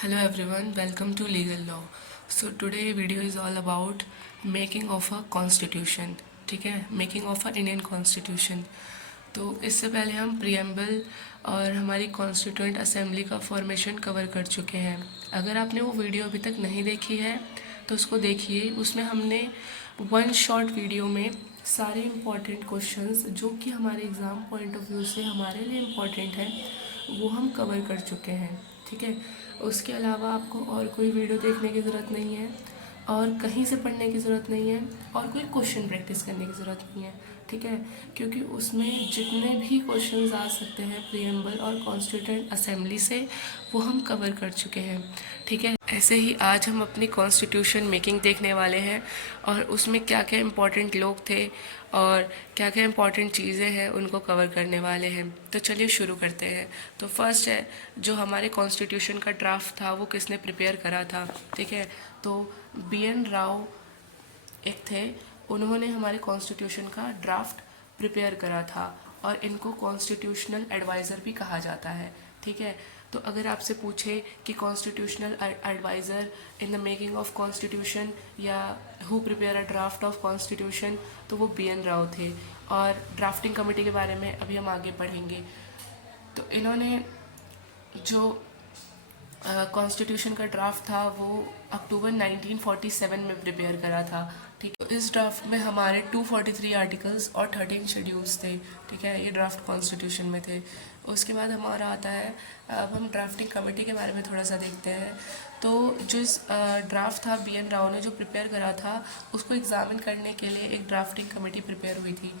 Hello everyone, welcome to Legal Law. So today video is all about making of a constitution. ठीक है, making of a Indian constitution. तो इससे पहले हम preamble और हमारी कॉन्स्टिट्यूंट असेंबली का फॉर्मेशन कवर कर चुके हैं. अगर आपने वो वीडियो अभी तक नहीं देखी है तो उसको देखिए. उसमें हमने वन शॉर्ट वीडियो में सारे इम्पॉर्टेंट क्वेश्चंस जो कि हमारे एग्ज़ाम पॉइंट ऑफ व्यू से हमारे लिए इम्पॉर्टेंट है वो हम कवर कर चुके हैं. ठीक है, उसके अलावा आपको और कोई वीडियो देखने की ज़रूरत नहीं है और कहीं से पढ़ने की ज़रूरत नहीं है और कोई क्वेश्चन प्रैक्टिस करने की ज़रूरत नहीं है. ठीक है, क्योंकि उसमें जितने भी क्वेश्चंस आ सकते हैं प्रियम्बल और कॉन्स्टिट्यूएंट असेंबली से वो हम कवर कर चुके हैं. ठीक है, ऐसे ही आज हम अपनी कॉन्स्टिट्यूशन मेकिंग देखने वाले हैं और उसमें क्या क्या इम्पोर्टेंट लोग थे और क्या क्या इम्पोर्टेंट चीज़ें हैं उनको कवर करने वाले हैं. तो चलिए शुरू करते हैं. तो फर्स्ट है जो हमारे कॉन्स्टिट्यूशन का ड्राफ्ट था वो किसने प्रिपेयर करा था. ठीक है, तो BN राव एक थे, उन्होंने हमारे कॉन्स्टिट्यूशन का ड्राफ्ट प्रिपेयर करा था और इनको कॉन्स्टिट्यूशनल एडवाइज़र भी कहा जाता है. ठीक है, तो अगर आपसे पूछे कि constitutional adviser in the making of constitution या who prepare a draft of constitution तो वो BN राव थे. और ड्राफ्टिंग कमेटी के बारे में अभी हम आगे पढ़ेंगे. तो इन्होंने जो कॉन्स्टिट्यूशन का ड्राफ्ट था वो अक्टूबर 1947 में प्रिपेयर करा था. ठीक है, तो इस ड्राफ्ट में हमारे 243 आर्टिकल्स और 13 शेड्यूल्स थे. ठीक है, ये ड्राफ्ट कॉन्स्टिट्यूशन में थे. उसके बाद हमारा आता है, अब हम ड्राफ्टिंग कमेटी के बारे में थोड़ा सा देखते हैं. तो जो इस ड्राफ्ट था BN राव ने जो प्रिपेयर करा था उसको एग्ज़ामिन करने के लिए एक ड्राफ्टिंग कमेटी प्रिपेयर हुई थी,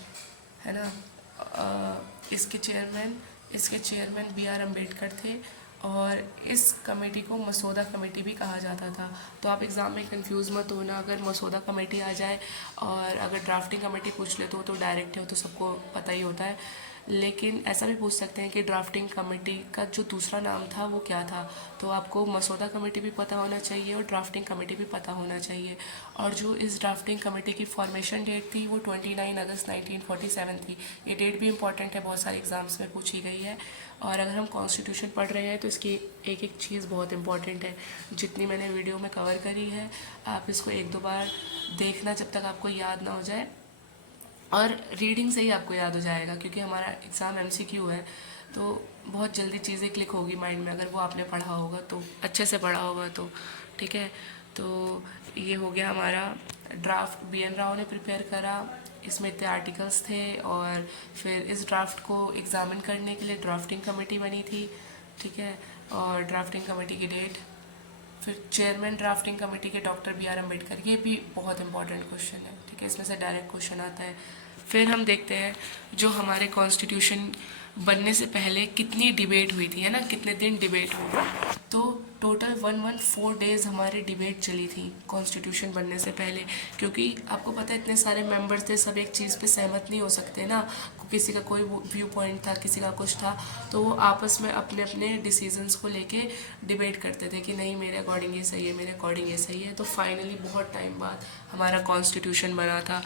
है ना. इसके चेयरमैन BR अम्बेडकर थे और इस कमेटी को मसौदा कमेटी भी कहा जाता था. तो आप एग्ज़ाम में कंफ्यूज मत होना अगर मसौदा कमेटी आ जाए और अगर ड्राफ्टिंग कमेटी पूछ ले तो डायरेक्ट है, तो सबको पता ही होता है. लेकिन ऐसा भी पूछ सकते हैं कि ड्राफ्टिंग कमेटी का जो दूसरा नाम था वो क्या था. तो आपको मसौदा कमेटी भी पता होना चाहिए और ड्राफ्टिंग कमेटी भी पता होना चाहिए. और जो इस ड्राफ्टिंग कमेटी की फॉर्मेशन डेट थी वो 29 अगस्त 1947 थी. ये डेट भी इंपॉर्टेंट है, बहुत सारे एग्जाम्स में पूछी गई है. और अगर हम कॉन्स्टिट्यूशन पढ़ रहे हैं तो इसकी एक एक चीज़ बहुत इंपॉर्टेंट है. जितनी मैंने वीडियो में कवर करी है आप इसको एक दो बार देखना जब तक आपको याद ना हो जाए. और रीडिंग से ही आपको याद हो जाएगा क्योंकि हमारा एग्ज़ाम MCQ है. तो बहुत जल्दी चीज़ें क्लिक होगी माइंड में अगर वो आपने पढ़ा होगा तो, अच्छे से पढ़ा होगा तो. ठीक है, तो ये हो गया हमारा ड्राफ्ट BN राव ने प्रिपेयर करा. इसमें इतने आर्टिकल्स थे और फिर इस ड्राफ्ट को एग्ज़ामिन करने के लिए ड्राफ्टिंग कमेटी बनी थी. ठीक है, और ड्राफ्टिंग कमेटी की डेट, फिर चेयरमैन ड्राफ्टिंग कमेटी के डॉक्टर BR अम्बेडकर. ये भी बहुत इंपॉर्टेंट क्वेश्चन है. ठीक है, इसमें से डायरेक्ट क्वेश्चन आता है. फिर हम देखते हैं जो हमारे कॉन्स्टिट्यूशन बनने से पहले कितनी डिबेट हुई थी, है ना, कितने दिन डिबेट हुई. तो टोटल 114 डेज हमारी डिबेट चली थी कॉन्स्टिट्यूशन बनने से पहले. क्योंकि आपको पता है इतने सारे मेंबर्स थे, सब एक चीज़ पे सहमत नहीं हो सकते ना. किसी का कोई व्यू पॉइंट था, किसी का कुछ था, तो वो आपस में अपने अपने डिसीजंस को लेके डिबेट करते थे कि नहीं मेरे अकॉर्डिंग ये सही है, मेरे अकॉर्डिंग ये सही है. तो फाइनली बहुत टाइम बाद हमारा कॉन्स्टिट्यूशन बना था.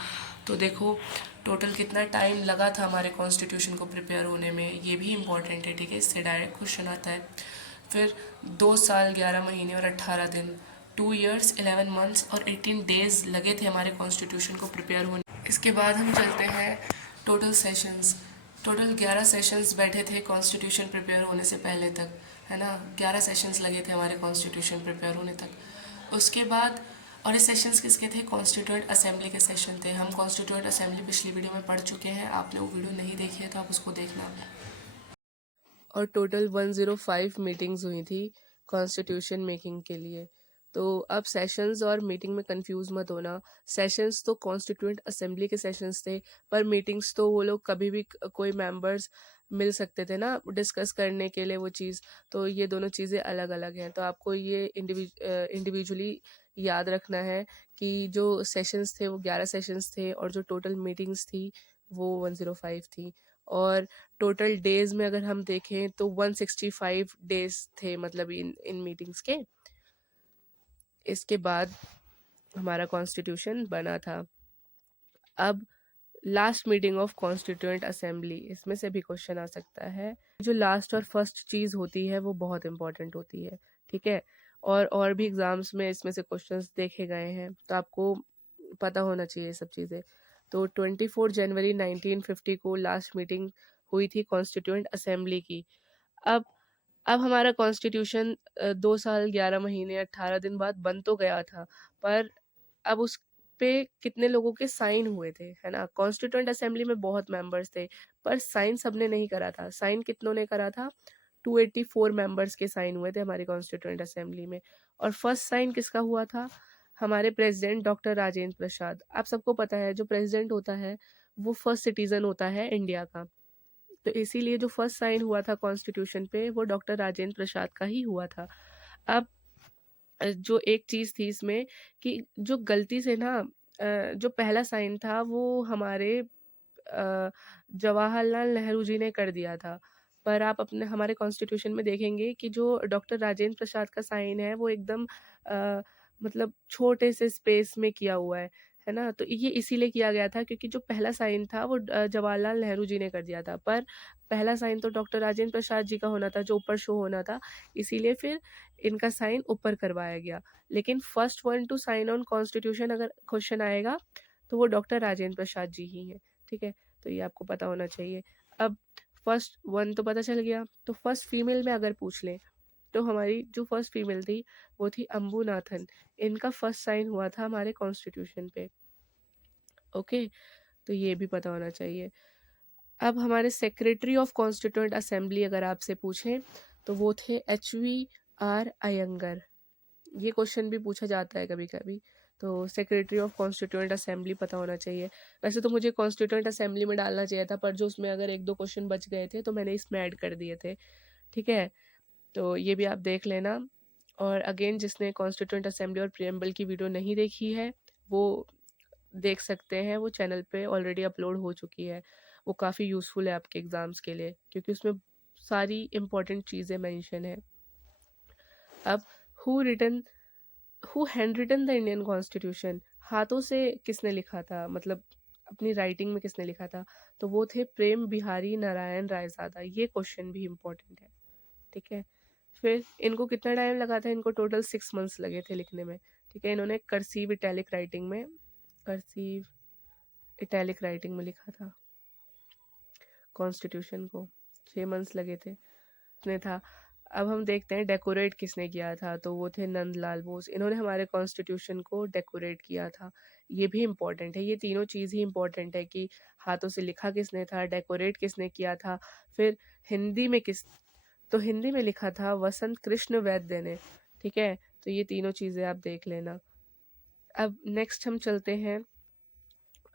तो देखो टोटल कितना टाइम लगा था हमारे कॉन्स्टिट्यूशन को प्रिपेयर होने में, ये भी इम्पॉर्टेंट है. ठीक है, इससे डायरेक्ट क्वेश्चन आता है. फिर 2 साल 11 महीने और 18 दिन, 2 years 11 months और 18 डेज लगे थे हमारे कॉन्स्टिट्यूशन को प्रिपेयर होने. इसके बाद हम चलते हैं टोटल सेशंस. टोटल 11 सेशंस बैठे थे कॉन्स्टिट्यूशन प्रिपेयर होने से पहले तक, है ना. 11 सेशंस लगे थे हमारे कॉन्स्टिट्यूशन प्रिपेयर होने तक. उसके बाद, और ये सेशंस किसके थे, कॉन्स्टिट्यूएंट असेंबली के सेशन थे. हम कॉन्स्टिट्यूएंट असेंबली पिछली वीडियो में पढ़ चुके हैं, आपने वो वीडियो नहीं देखी है तो आप उसको देखना. और टोटल 105 मीटिंग्स हुई थी कॉन्स्टिट्यूशन मेकिंग के लिए. तो अब सेशंस और मीटिंग में कंफ्यूज मत होना. सेशंस तो कॉन्स्टिट्यूएंट असेंबली के सेशंस थे, पर मीटिंग्स तो वो लोग कभी भी कोई मेंबर्स मिल सकते थे ना डिस्कस करने के लिए वो चीज़. तो ये दोनों चीज़ें अलग अलग हैं. तो आपको ये इंडिविजुअली याद रखना है कि जो सेशंस थे वो 11 सेशंस थे और जो टोटल मीटिंग्स थी वो 105 थी. और टोटल डेज में अगर हम देखें तो 165 डेज थे, मतलब इन इन मीटिंग्स के. इसके बाद हमारा कॉन्स्टिट्यूशन बना था. अब last meeting of constituent assembly, इसमें से भी क्वेश्चन आ सकता है. जो लास्ट और फर्स्ट चीज़ होती है वो बहुत इंपॉर्टेंट होती है. ठीक है, और भी एग्ज़ाम्स में इसमें से क्वेश्चंस देखे गए हैं, तो आपको पता होना चाहिए ये सब चीज़ें। तो 24 जनवरी 1950 को लास्ट मीटिंग हुई थी कॉन्स्टिट्यूएंट असेंबली की। अब अब हमारा कॉन्स्टिट्यूशन 2 साल 11 महीने 18 दिन बाद बन तो गया था, पर अब उस पे कितने लोगों के साइन हुए थे, है ना? कॉन्स्टिट्यूएंट असेंबली में बहुत मेंबर्स थे, पर साइन सबने नहीं करा था। साइन कितनों ने करा था? 284 मेंबर्स के साइन हुए थे हमारी कॉन्स्टिट्यूएंट असेंबली में। और फर्स्ट साइन किसका हुआ था? हमारे प्रेसिडेंट डॉक्टर राजेंद्र प्रसाद। आप सबको पता है जो प्रेसिडेंट होता है वो फर्स्ट सिटीजन होता है इंडिया का। तो इसीलिए जो फर्स्ट साइन हुआ था कॉन्स्टिट्यूशन पे वो डॉक्टर राजेंद्र प्रसाद का ही हुआ था। अब जो एक चीज़ थी इसमें कि जो गलती से ना जो पहला साइन था वो हमारे जवाहरलाल नेहरू जी ने कर दिया था। पर आप अपने हमारे कॉन्स्टिट्यूशन में देखेंगे कि जो डॉक्टर राजेंद्र प्रसाद का साइन है वो एकदम मतलब छोटे से स्पेस में किया हुआ है ना? तो ये इसीलिए किया गया था क्योंकि जो पहला साइन था वो जवाहरलाल नेहरू जी ने कर दिया था। पर पहला साइन तो डॉक्टर राजेंद्र प्रसाद जी का होना था जो ऊपर शो होना था, इसीलिए फिर इनका साइन ऊपर करवाया गया। लेकिन first one to sign on constitution अगर क्वेश्चन आएगा तो वो डॉक्टर राजेंद्र प्रसाद जी ही हैं, ठीक है? तो ये आपको पता होना चाहिए। अब फर्स्ट वन तो पता चल गया, तो फर्स्ट फीमेल में अगर पूछ लें, तो हमारी जो फर्स्ट फीमेल थी, वो थी अम्बुनाथन। इनका फर्स्ट साइन हुआ था हमारे कॉन्स्टिट्यूशन पे, ओके? तो ये भी पता होना चाहिए। अब हमारे सेक्रेटरी ऑफ कॉन्स्टिट्यूएंट असेंबली अगर आपसे पूछें, तो वो थे एच.वी.आर. अयंगर। ये क्वेश्चन भी पूछा जाता है कभी-कभी। तो सेक्रेटरी ऑफ कॉन्स्टिट्यूएंट असेंबली पता होना चाहिए। वैसे तो मुझे कॉन्स्टिट्यूएंट असेंबली में डालना चाहिए था, पर जो उसमें अगर 1-2 क्वेश्चन बच गए थे, तो मैंने इसमें ऐड कर दिए थे, ठीक है? तो ये भी आप देख लेना। और अगेन जिसने कॉन्स्टिट्यूएंट असेंबली और प्रिएम्बल की वीडियो नहीं देखी है, वो देख सकते हैं, वो चैनल पे ऑलरेडी अपलोड हो चुकी है। वो काफ़ी यूज़फुल है आपके एग्ज़ाम्स के लिए क्योंकि उसमें सारी इम्पोर्टेंट चीज़ें मेंशन हैं। अब who written who hand written the Indian constitution, हाथों से किसने लिखा था, मतलब अपनी राइटिंग में किसने लिखा था? तो वो थे प्रेम बिहारी नारायण रायजादा। ये क्वेश्चन भी इम्पोर्टेंट है, ठीक है? फिर इनको कितना टाइम लगा था? इनको टोटल 6 मंथ्स लगे थे लिखने में, ठीक है? इन्होंने कर्सिव इटैलिक राइटिंग में लिखा था कॉन्स्टिट्यूशन को। 6 मंथ्स लगे थे, ने था। अब हम देखते हैं डेकोरेट किसने किया था, तो वो थे नंदलाल बोस। इन्होंने हमारे कॉन्स्टिट्यूशन को डेकोरेट किया था। ये भी इम्पोर्टेंट है, ये तीनों चीज़ ही इम्पोर्टेंट है कि हाथों से लिखा किसने था, डेकोरेट किसने किया था, फिर हिंदी में तो हिंदी में लिखा था वसंत कृष्ण वैद्य ने, ठीक है? तो ये तीनों चीज़ें आप देख लेना। अब नेक्स्ट हम चलते हैं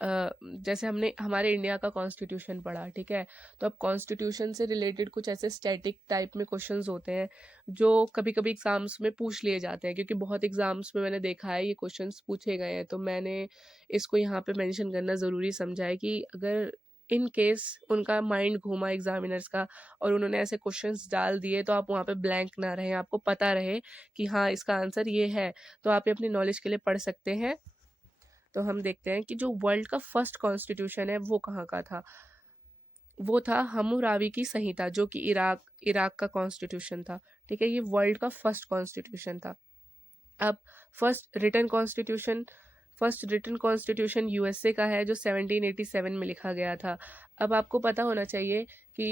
जैसे हमने हमारे इंडिया का कॉन्स्टिट्यूशन पढ़ा, ठीक है? तो अब कॉन्स्टिट्यूशन से रिलेटेड कुछ ऐसे स्टैटिक टाइप में क्वेश्चंस होते हैं जो कभी-कभी एग्जाम्स में पूछ लिए जाते हैं, क्योंकि बहुत एग्जाम्स में मैंने देखा है ये क्वेश्चंस पूछे गए हैं, तो मैंने इसको यहाँ पे मेंशन करना ज़रूरी समझा है कि अगर इन केस उनका माइंड घूमा एग्जामिनर्स का और उन्होंने ऐसे क्वेश्चंस डाल दिए, तो आप वहाँ पे ब्लैंक ना रहें, आपको पता रहे कि हाँ इसका आंसर ये है, तो आप ये अपनी नॉलेज के लिए पढ़ सकते हैं। तो हम देखते हैं कि जो वर्ल्ड का फर्स्ट कॉन्स्टिट्यूशन है वो कहाँ का था? वो था हम्मुराबी की संहिता, जो कि इराक का कॉन्स्टिट्यूशन था, ठीक है? ये वर्ल्ड का फर्स्ट कॉन्स्टिट्यूशन था। अब फर्स्ट रिटन कॉन्स्टिट्यूशन यूएसए का है जो 1787 में लिखा गया था। अब आपको पता होना चाहिए कि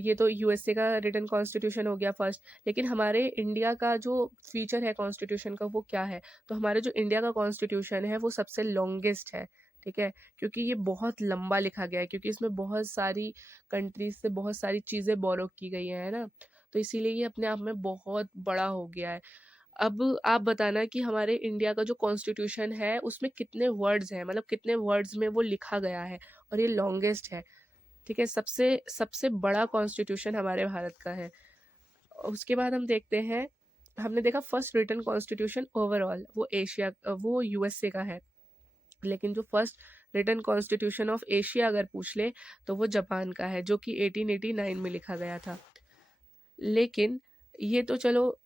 ये तो यूएसए का रिटन कॉन्स्टिट्यूशन हो गया फर्स्ट, लेकिन हमारे इंडिया का जो फीचर है कॉन्स्टिट्यूशन का वो क्या है? तो हमारे जो इंडिया का कॉन्स्टिट्यूशन है वो सबसे लॉन्गेस्ट है, ठीक है? क्योंकि ये बहुत लंबा लिखा गया है, क्योंकि इसमें बहुत सारी कंट्रीज से बहुत सारी चीज़ें बोरो की गई हैं, है ना? तो इसीलिए ये अपने आप में बहुत बड़ा हो गया है। अब आप बताना कि हमारे इंडिया का जो कॉन्स्टिट्यूशन है उसमें कितने वर्ड्स हैं, मतलब कितने वर्ड्स में वो लिखा गया है, और ये लॉन्गेस्ट है, ठीक है? सबसे सबसे बड़ा कॉन्स्टिट्यूशन हमारे भारत का है। उसके बाद हम देखते हैं, हमने देखा फर्स्ट रिटन कॉन्स्टिट्यूशन ओवरऑल वो यूएसए का है, लेकिन जो first written constitution of Asia अगर पूछ ले तो वो जापान का है, जो कि 1889 में लिखा गया था। लेकिन ये तो चलो,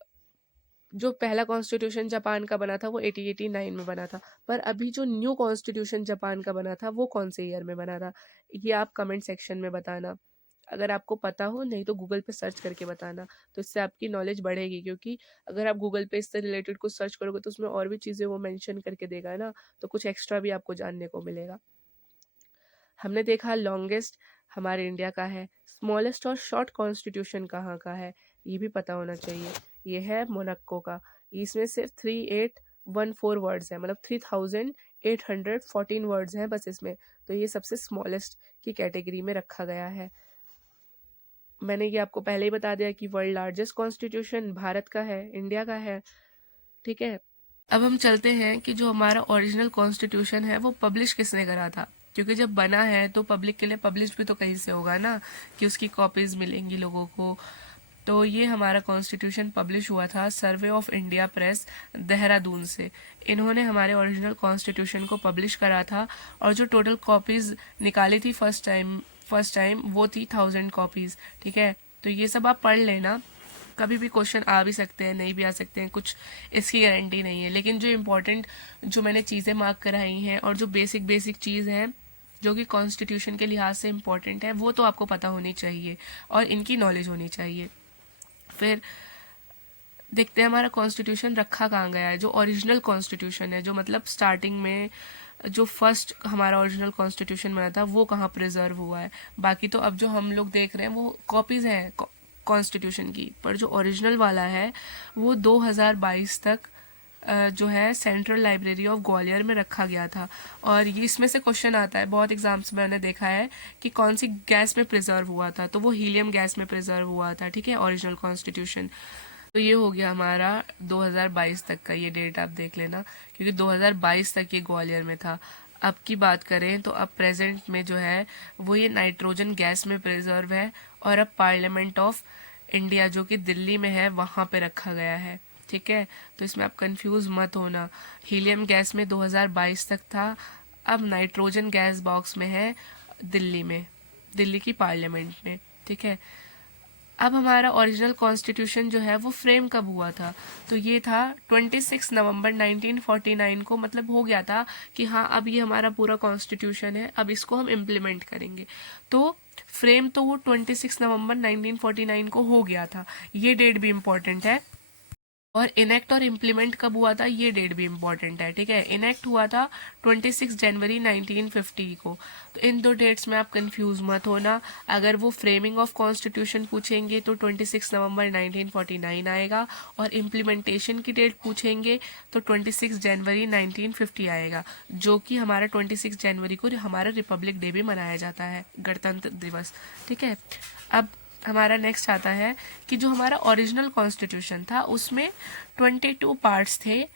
जो पहला कॉन्स्टिट्यूशन जापान का बना था वो 1889 में बना था, पर अभी जो न्यू कॉन्स्टिट्यूशन जापान का बना था वो कौन से ईयर में बना था, ये आप कमेंट सेक्शन में बताना। अगर आपको पता हो, नहीं तो गूगल पे सर्च करके बताना, तो इससे आपकी नॉलेज बढ़ेगी। क्योंकि अगर आप गूगल पे इससे रिलेटेड कुछ सर्च करोगे तो उसमें और भी चीज़ें वो मेंशन करके देगा ना, तो कुछ एक्स्ट्रा भी आपको जानने को मिलेगा। हमने देखा लॉन्गेस्ट हमारे इंडिया का है, स्मॉलेस्ट और शॉर्ट कॉन्स्टिट्यूशन कहाँ का है ये भी पता होना चाहिए। ये है मोनाको का, इसमें सिर्फ 3814 वर्ड्स हैं, मतलब 3814 वर्ड्स हैं बस इसमें। तो ये सबसे स्मॉलेस्ट की कैटेगरी में रखा गया है। मैंने ये आपको पहले ही बता दिया कि वर्ल्ड लार्जेस्ट कॉन्स्टिट्यूशन भारत का है, इंडिया का है, ठीक है। अब हम चलते हैं कि जो हमारा ओरिजिनल कॉन्स्टिट्यूशन है वो पब्लिश किसने करा था, क्योंकि जब बना है तो पब्लिक के लिए पब्लिश भी तो कहीं से होगा ना, कि उसकी कॉपीज मिलेंगी लोगों को। तो ये हमारा कॉन्स्टिट्यूशन पब्लिश हुआ था survey of India press, Dehradun से। इन्होंने हमारे ओरिजिनल कॉन्स्टिट्यूशन को पब्लिश करा था, और जो टोटल कॉपीज निकाली थी फर्स्ट टाइम वो थी 1000 कॉपीज, ठीक है। तो ये सब आप पढ़ लेना, कभी भी क्वेश्चन आ भी सकते हैं, नहीं भी आ सकते हैं, कुछ इसकी गारंटी नहीं है। लेकिन जो इम्पोर्टेंट जो मैंने चीज़ें मार्क कराई हैं और जो बेसिक चीज़ हैं जो कि कॉन्स्टिट्यूशन के लिहाज से इम्पोर्टेंट है, वो तो आपको पता होनी चाहिए और इनकी नॉलेज होनी चाहिए। फिर देखते हैं हमारा कॉन्स्टिट्यूशन रखा कहाँ गया है। जो ओरिजिनल कॉन्स्टिट्यूशन है, जो मतलब स्टार्टिंग में जो फर्स्ट हमारा ओरिजिनल कॉन्स्टिट्यूशन बना था, वो कहाँ प्रिजर्व हुआ है। बाकी तो अब जो हम लोग देख रहे हैं वो कॉपीज़ हैं कॉन्स्टिट्यूशन की, पर जो ओरिजिनल वाला है वो 2022 तक जो है सेंट्रल लाइब्रेरी ऑफ ग्वालियर में रखा गया था। और ये इसमें से क्वेश्चन आता है बहुत एग्जाम्स में, मैंने देखा है कि कौन सी गैस में प्रिजर्व हुआ था, तो वो हीलियम गैस में प्रिजर्व हुआ था, ठीक है, ओरिजिनल कॉन्स्टिट्यूशन। तो ये हो गया हमारा 2022 तक का, ये डेट आप देख लेना, क्योंकि 2022 तक ये ग्वालियर में था। अब की बात करें तो अब प्रेजेंट में जो है वो ये नाइट्रोजन गैस में प्रिजर्व है, और अब पार्लियामेंट ऑफ इंडिया जो कि दिल्ली में है वहाँ पे रखा गया है, ठीक है। तो इसमें आप कंफ्यूज मत होना, हीलियम गैस में 2022 तक था, अब नाइट्रोजन गैस बॉक्स में है दिल्ली में, दिल्ली की पार्लियामेंट में, ठीक है। अब हमारा ओरिजिनल कॉन्स्टिट्यूशन जो है वो फ्रेम कब हुआ था, तो ये था 26 नवंबर 1949 को, मतलब हो गया था कि हाँ अब ये हमारा पूरा कॉन्स्टिट्यूशन है, अब इसको हम इम्प्लीमेंट करेंगे। तो फ्रेम तो वो 26 नवंबर 1949 को हो गया था, ये डेट भी इम्पोर्टेंट है। और इनेक्ट और इम्प्लीमेंट कब हुआ था ये डेट भी इम्पॉर्टेंट है, ठीक है। इनेक्ट हुआ था 26 जनवरी 1950 को। तो इन दो डेट्स में आप कंफ्यूज मत होना। अगर वो फ्रेमिंग ऑफ कॉन्स्टिट्यूशन पूछेंगे तो 26 नवंबर 1949 आएगा, और इम्प्लीमेंटेशन की डेट पूछेंगे तो 26 जनवरी 1950 आएगा, जो कि हमारा 26 जनवरी को हमारा रिपब्लिक डे भी मनाया जाता है, गणतंत्र दिवस, ठीक है। अब हमारा नेक्स्ट आता है कि जो हमारा ओरिजिनल कॉन्स्टिट्यूशन था उसमें 22 पार्ट्स थे,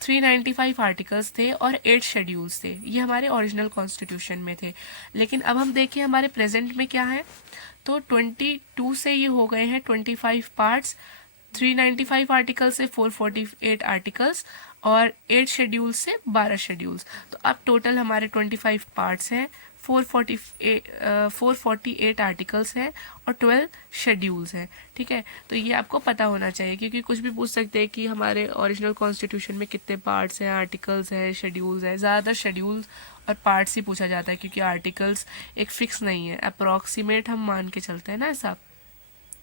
395 आर्टिकल्स थे और 8 शेड्यूल्स थे, ये हमारे ओरिजिनल कॉन्स्टिट्यूशन में थे। लेकिन अब हम देखें हमारे प्रेजेंट में क्या है, तो 22 से ये हो गए हैं 25 पार्ट्स, 395 आर्टिकल से 448 आर्टिकल्स, और 8 शेड्यूल से 12 शेड्यूल्स। तो अब टोटल हमारे 25 पार्ट्स हैं, 448 आर्टिकल्स हैं और 12 शेड्यूल्स हैं, ठीक है। तो ये आपको पता होना चाहिए, क्योंकि कुछ भी पूछ सकते हैं कि हमारे ओरिजिनल कॉन्स्टिट्यूशन में कितने पार्ट्स हैं, आर्टिकल्स हैं, शेड्यूल्स हैं। ज़्यादातर शेड्यूल्स और पार्ट्स ही पूछा जाता है, क्योंकि आर्टिकल्स एक फिक्स नहीं है, अप्रॉक्सीमेट हम मान के चलते हैं ना ऐसा,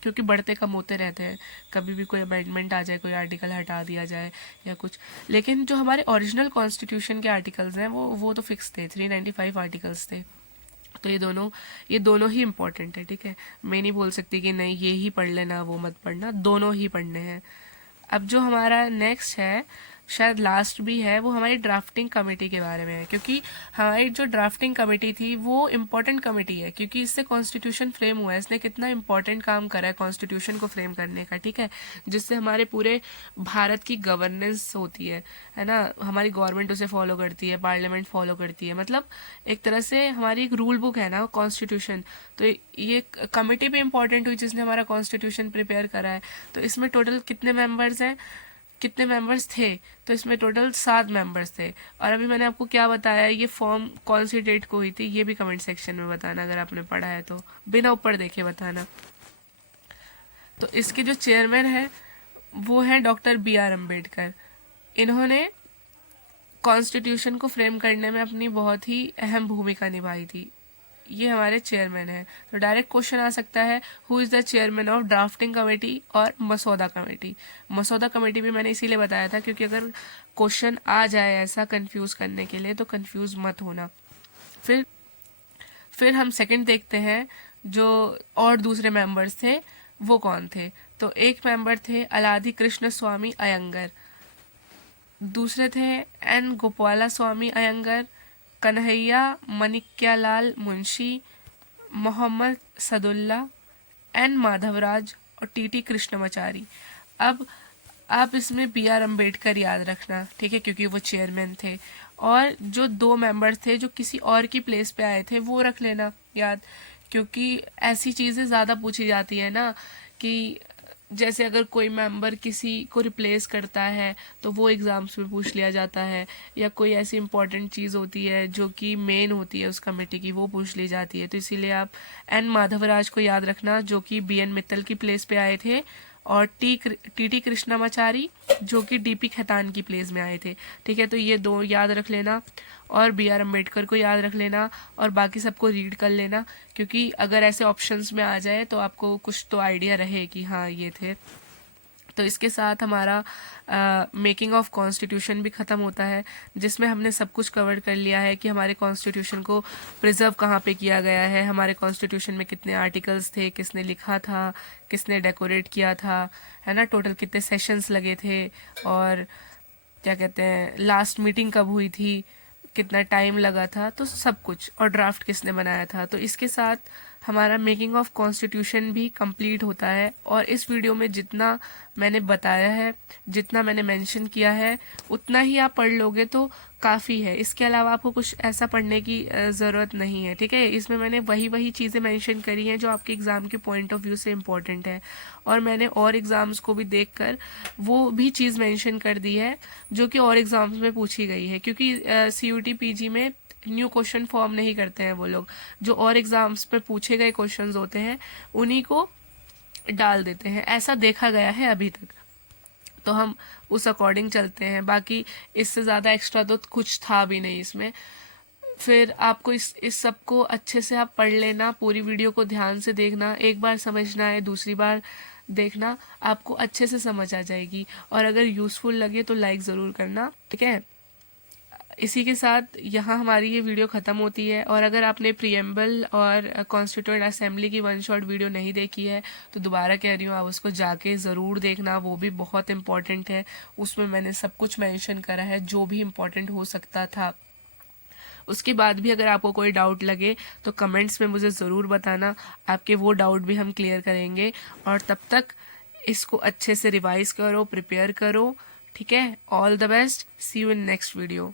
क्योंकि बढ़ते कम होते रहते हैं, कभी भी कोई अमेंडमेंट आ जाए, कोई आर्टिकल हटा दिया जाए या कुछ। लेकिन जो हमारे ओरिजिनल कॉन्स्टिट्यूशन के आर्टिकल्स हैं वो तो फिक्स थे, 395 आर्टिकल्स थे। तो ये दोनों ही इम्पोर्टेंट है, ठीक है। मैं नहीं बोल सकती कि नहीं ये ही पढ़ लेना वो मत पढ़ना, दोनों ही पढ़ने हैं। अब जो हमारा नेक्स्ट है, शायद लास्ट भी है, वो हमारी ड्राफ्टिंग कमेटी के बारे में है, क्योंकि हमारी जो ड्राफ्टिंग कमेटी थी वो इम्पोर्टेंट कमेटी है, क्योंकि इससे कॉन्स्टिट्यूशन फ्रेम हुआ है, इसने कितना इम्पोर्टेंट काम करा है कॉन्स्टिट्यूशन को फ्रेम करने का, ठीक है। जिससे हमारे पूरे भारत की गवर्नेंस होती है ना, हमारी गवर्नमेंट उसे फॉलो करती है, पार्लियामेंट फॉलो करती है, मतलब एक तरह से हमारी एक रूल बुक है ना कॉन्स्टिट्यूशन। तो ये कमेटी भी इम्पोर्टेंट हुई जिसने हमारा कॉन्स्टिट्यूशन प्रिपेयर करा है। तो इसमें टोटल कितने मेंबर्स हैं, कितने मेंबर्स थे, तो इसमें टोटल 7 मेंबर्स थे। और अभी मैंने आपको क्या बताया, ये फॉर्म कौन सी डेट को हुई थी, ये भी कमेंट सेक्शन में बताना, अगर आपने पढ़ा है तो बिना ऊपर देखे बताना। तो इसके जो चेयरमैन है वो है डॉक्टर BR अम्बेडकर। इन्होंने कॉन्स्टिट्यूशन को फ्रेम करने में अपनी बहुत ही अहम भूमिका निभाई थी। ये हमारे चेयरमैन हैं। तो डायरेक्ट क्वेश्चन आ सकता है who is the chairman of drafting committee और मसौदा कमेटी। मसौदा कमेटी भी मैंने इसीलिए बताया था क्योंकि अगर क्वेश्चन आ जाए ऐसा कंफ्यूज करने के लिए तो कंफ्यूज मत होना। फिर हम सेकंड देखते हैं जो और दूसरे मेंबर्स थे वो कौन थे। तो एक मेंबर थे अलादि कृष्ण स्वामी अयंगर, दूसरे थे एन गोपाला स्वामी अयंगर, कन्हैया मनिक्यालाल मुंशी, मोहम्मद सदुल्ला, एन माधवराज और टी कृष्णमाचारी। अब आप इसमें बी आर अम्बेडकर याद रखना, ठीक है, क्योंकि वो चेयरमैन थे। और जो 2 मेंबर थे जो किसी और की प्लेस पे आए थे वो रख लेना याद, क्योंकि ऐसी चीज़ें ज़्यादा पूछी जाती है ना कि जैसे अगर कोई मेंबर किसी को रिप्लेस करता है तो वो एग्ज़ाम्स में पूछ लिया जाता है, या कोई ऐसी इंपॉर्टेंट चीज़ होती है जो कि मेन होती है उस कमेटी की वो पूछ ली जाती है। तो इसीलिए आप एन माधवराज को याद रखना जो कि बी एन मित्तल की प्लेस पे आए थे, और टी कृष्णमाचारी जो कि डीपी खेतान की प्लेस में आए थे, ठीक है। तो ये 2 याद रख लेना और बी आर अम्बेडकर को याद रख लेना और बाकी सबको रीड कर लेना, क्योंकि अगर ऐसे ऑप्शंस में आ जाए तो आपको कुछ तो आइडिया रहे कि हाँ ये थे। तो इसके साथ हमारा मेकिंग ऑफ कॉन्स्टिट्यूशन भी ख़त्म होता है, जिसमें हमने सब कुछ कवर कर लिया है कि हमारे कॉन्स्टिट्यूशन को प्रिजर्व कहाँ पे किया गया है, हमारे कॉन्स्टिट्यूशन में कितने आर्टिकल्स थे, किसने लिखा था, किसने डेकोरेट किया था, है ना, टोटल कितने सेशंस लगे थे, और क्या कहते हैं लास्ट मीटिंग कब हुई थी, कितना टाइम लगा था, तो सब कुछ, और ड्राफ्ट किसने बनाया था। तो इसके साथ हमारा मेकिंग ऑफ कॉन्स्टिट्यूशन भी कंप्लीट होता है। और इस वीडियो में जितना मैंने बताया है, जितना मैंने मेंशन किया है, उतना ही आप पढ़ लोगे तो काफ़ी है। इसके अलावा आपको कुछ ऐसा पढ़ने की ज़रूरत नहीं है, ठीक है। इसमें मैंने वही चीज़ें मेंशन करी हैं जो आपके एग्ज़ाम के पॉइंट ऑफ व्यू से इम्पोर्टेंट है, और मैंने और एग्ज़ाम्स को भी देखकर वो भी चीज़ मेंशन कर दी है जो कि और एग्ज़ाम्स में पूछी गई है, क्योंकि CUT PG में न्यू क्वेश्चन फॉर्म नहीं करते हैं वो लोग, जो और एग्ज़ाम्स में पूछे गए क्वेश्चंस होते हैं उन्हीं को डाल देते हैं, ऐसा देखा गया है अभी तक। तो हम उस अकॉर्डिंग चलते हैं, बाकी इससे ज़्यादा एक्स्ट्रा तो कुछ था भी नहीं इसमें। फिर आपको इस सब को अच्छे से आप पढ़ लेना, पूरी वीडियो को ध्यान से देखना, एक बार समझना है दूसरी बार देखना, आपको अच्छे से समझ आ जाएगी। और अगर यूज़फुल लगे तो लाइक ज़रूर करना, ठीक है। इसी के साथ यहाँ हमारी ये वीडियो ख़त्म होती है। और अगर आपने प्रीएम्बल और कॉन्स्टिट्यूएंट असेंबली की 1 शॉट वीडियो नहीं देखी है तो दोबारा कह रही हूँ, आप उसको जाके ज़रूर देखना, वो भी बहुत इम्पॉर्टेंट है। उसमें मैंने सब कुछ मेंशन करा है जो भी इम्पॉर्टेंट हो सकता था। उसके बाद भी अगर आपको कोई डाउट लगे तो कमेंट्स में मुझे ज़रूर बताना, आपके वो डाउट भी हम क्लियर करेंगे। और तब तक इसको अच्छे से रिवाइज करो, प्रिपेयर करो, ठीक है। All the best, see you in next video.